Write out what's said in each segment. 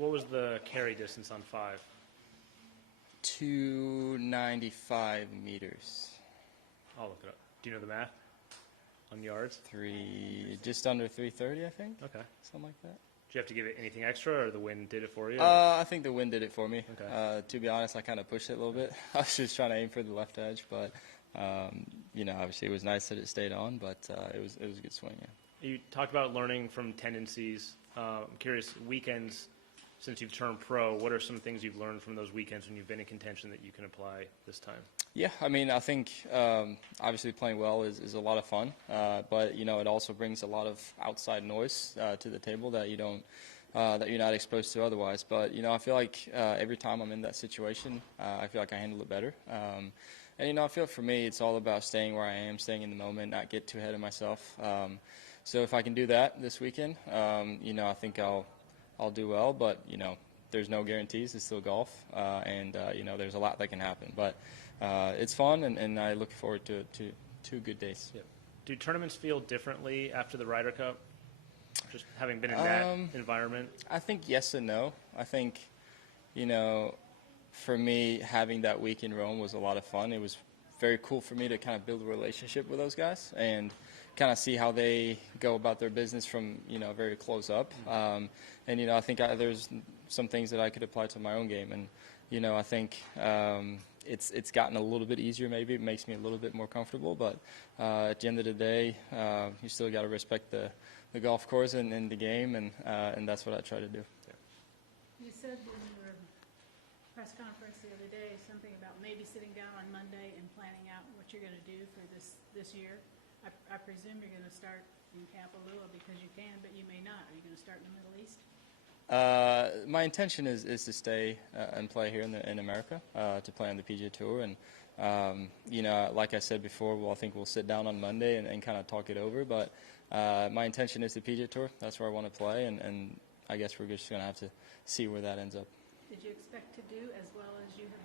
What was the carry distance on 5? 295 meters. I'll look it up. Do you know the math on yards? Just under 330, I think. Okay. Something like that. Did you have to give it anything extra, or the wind did it for you? I think the wind did it for me. Okay. To be honest, I kind of pushed it a little bit. I was just trying to aim for the left edge, but obviously it was nice that it stayed on, but it was a good swing. Yeah. You talked about learning from tendencies. I'm curious, weekends since you've turned pro, what are some things you've learned from those weekends when you've been in contention that you can apply this time? Yeah, I mean, I think obviously playing well is a lot of fun, but it also brings a lot of outside noise to the table that that you're not exposed to otherwise. But I feel like every time I'm in that situation, I feel like I handle it better. And I feel for me, it's all about staying where I am, staying in the moment, not get too ahead of myself. So if I can do that this weekend, I think I'll do well. But there's no guarantees. It's still golf, and there's a lot that can happen. But it's fun, and I look forward to 2 good days. Yep. Do tournaments feel differently after the Ryder Cup, just having been in that environment? I think yes and no. I think, for me, having that week in Rome was a lot of fun. It was very cool for me to kind of build a relationship with those guys and kind of see how they go about their business from, very close up. And, I think there's some things that I could apply to my own game. And, I think it's gotten a little bit easier maybe. It makes me a little bit more comfortable. But at the end of the day, you still got to respect the golf course and the game, and that's what I try to do. Yeah. You said in your press conference the other day something about maybe sitting down on Monday and planning out what you're going to do for this year. I presume you're going to start in Kapalua because you can, but you may not. Are you going to start in the Middle East? My intention is to stay and play here in America, to play on the PGA Tour. And, like I said before, I think we'll sit down on Monday and kind of talk it over. But my intention is the PGA Tour. That's where I want to play, and I guess we're just going to have to see where that ends up. Did you expect to do as well as you have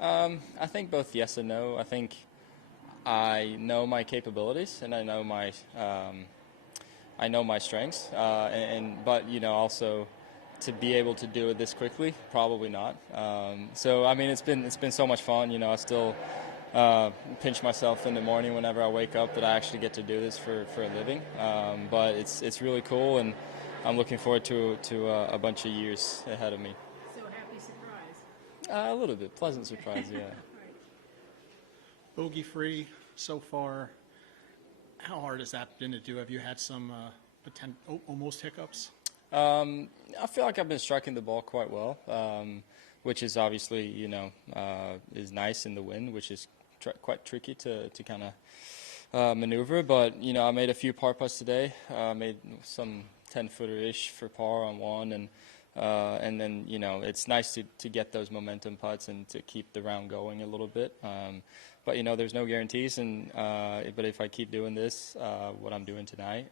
done? I think both yes and no. I think I know my capabilities, and I know my strengths, but also to be able to do it this quickly, probably not. So I mean, it's been so much fun. I still pinch myself in the morning whenever I wake up that I actually get to do this for a living. But it's really cool, and I'm looking forward to a bunch of years ahead of me. So happy surprise. A little bit pleasant surprise, yeah. Right. Bogey free so far. How hard has that been to do? Have you had some almost hiccups? I feel like I've been striking the ball quite well, which is obviously, is nice in the wind, which is quite tricky to kind of maneuver. But, I made a few par putts today. Made some 10-footer-ish for par on one. And then, it's nice to get those momentum putts and to keep the round going a little bit. But, there's no guarantees. But if I keep doing this, what I'm doing today,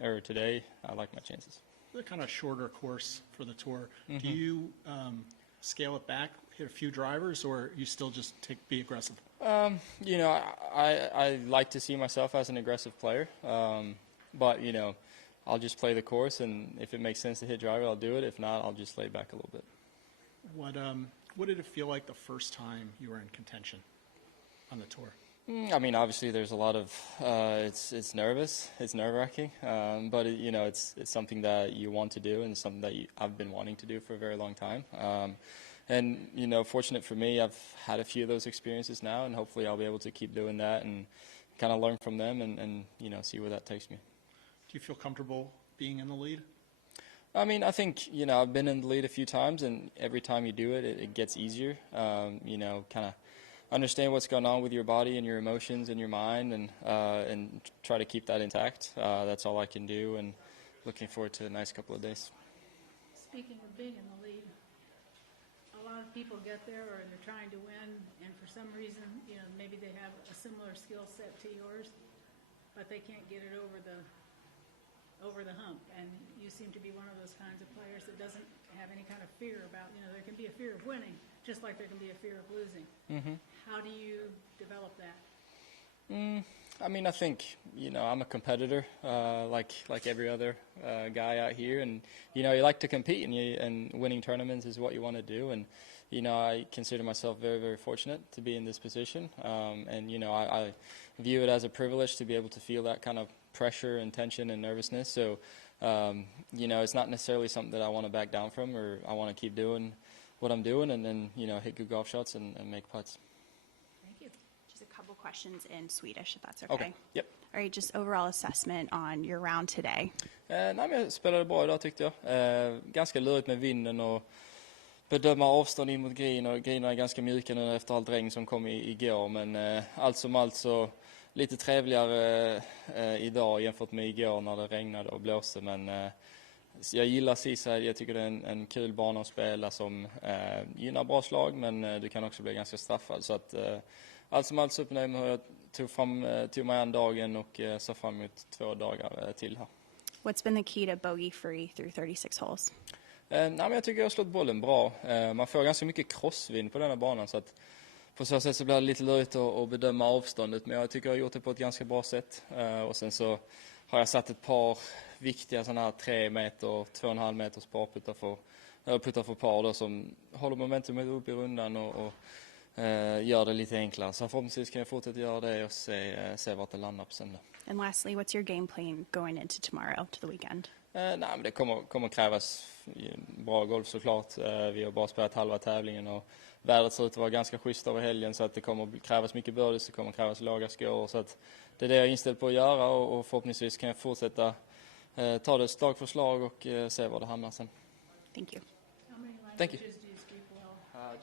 I like my chances. The kind of shorter course for the tour. Mm-hmm. Do you scale it back, hit a few drivers, or you still just be aggressive? I like to see myself as an aggressive player. But, I'll just play the course, and if it makes sense to hit driver, I'll do it. If not, I'll just lay back a little bit. What did it feel like the first time you were in contention on the tour? I mean, obviously, there's a lot of it's nervous, it's nerve-wracking, but it's something that you want to do and something that I've been wanting to do for a very long time. And fortunate for me, I've had a few of those experiences now, and hopefully, I'll be able to keep doing that and kind of learn from them and see where that takes me. Do you feel comfortable being in the lead? I mean, I think I've been in the lead a few times, and every time you do it, it gets easier. Kind of understand what's going on with your body and your emotions and your mind, and try to keep that intact. That's all I can do, and looking forward to a nice couple of days. Speaking of being in the lead, a lot of people get there or they're trying to win, and for some reason, maybe they have a similar skill set to yours, but they can't get it over the hump. And you seem to be one of those kinds of players that doesn't have any kind of fear about, there can be a fear of winning, just like there can be a fear of losing. Mm-hmm. How do you develop that? I mean, I think, I'm a competitor, like every other guy out here, and you like to compete, and winning tournaments is what you want to do, and I consider myself very, very fortunate to be in this position, and I view it as a privilege to be able to feel that kind of pressure and tension and nervousness. So it's not necessarily something that I want to back down from, or I want to keep doing what I'm doing, and then hit good golf shots and make putts. Just a couple questions in Swedish, if that's okay. Okay. Yep. All right, just overall assessment on your round today. Nej, men jag spelade bra idag tyckte jag. Ganska lurigt med vinden och bedöma avstånd in mot green, och greenerna är ganska mjuka nu efter allt regn som kom igår, men allt som allt så lite trevligare idag jämfört med igår när det regnade och blåste, men jag gillar Seaside. Jag tycker det är en kul bana att spela som gynnar bra slag, men du kan också bli ganska straffad, så att allt som allt så uppnöjd med hur jag tog mig an dagen och ser fram emot 2 dagar till här. What's been the key to bogey free through 36 holes? Nej, men jag tycker jag har slått bollen bra. Man får ganska mycket crossvind på den här banan, så att på så sätt så blir det lite lurigt att bedöma avståndet, men jag tycker jag har gjort det på ett ganska bra sätt. Och sen så har jag satt ett par viktiga sådana här 3 meter, 2,5 meters parputtar för par då, som håller momentumet upp i rundan och gör det lite enklare. Så förhoppningsvis kan jag fortsätta göra det och se vart det landar på söndag. And lastly, what's your game plan going into tomorrow, to the weekend? Nej, men det kommer krävas bra golf såklart. Vi har bara spelat halva tävlingen och vädret ser ut att vara ganska schysst över helgen, så att det kommer krävas mycket birdies, det kommer krävas låga skor, så att det är det jag är inställd på att göra, och förhoppningsvis kan jag fortsätta ta det slag för slag och se var det hamnar sen. Thank you. How many Thank you. languages do you speak well? Just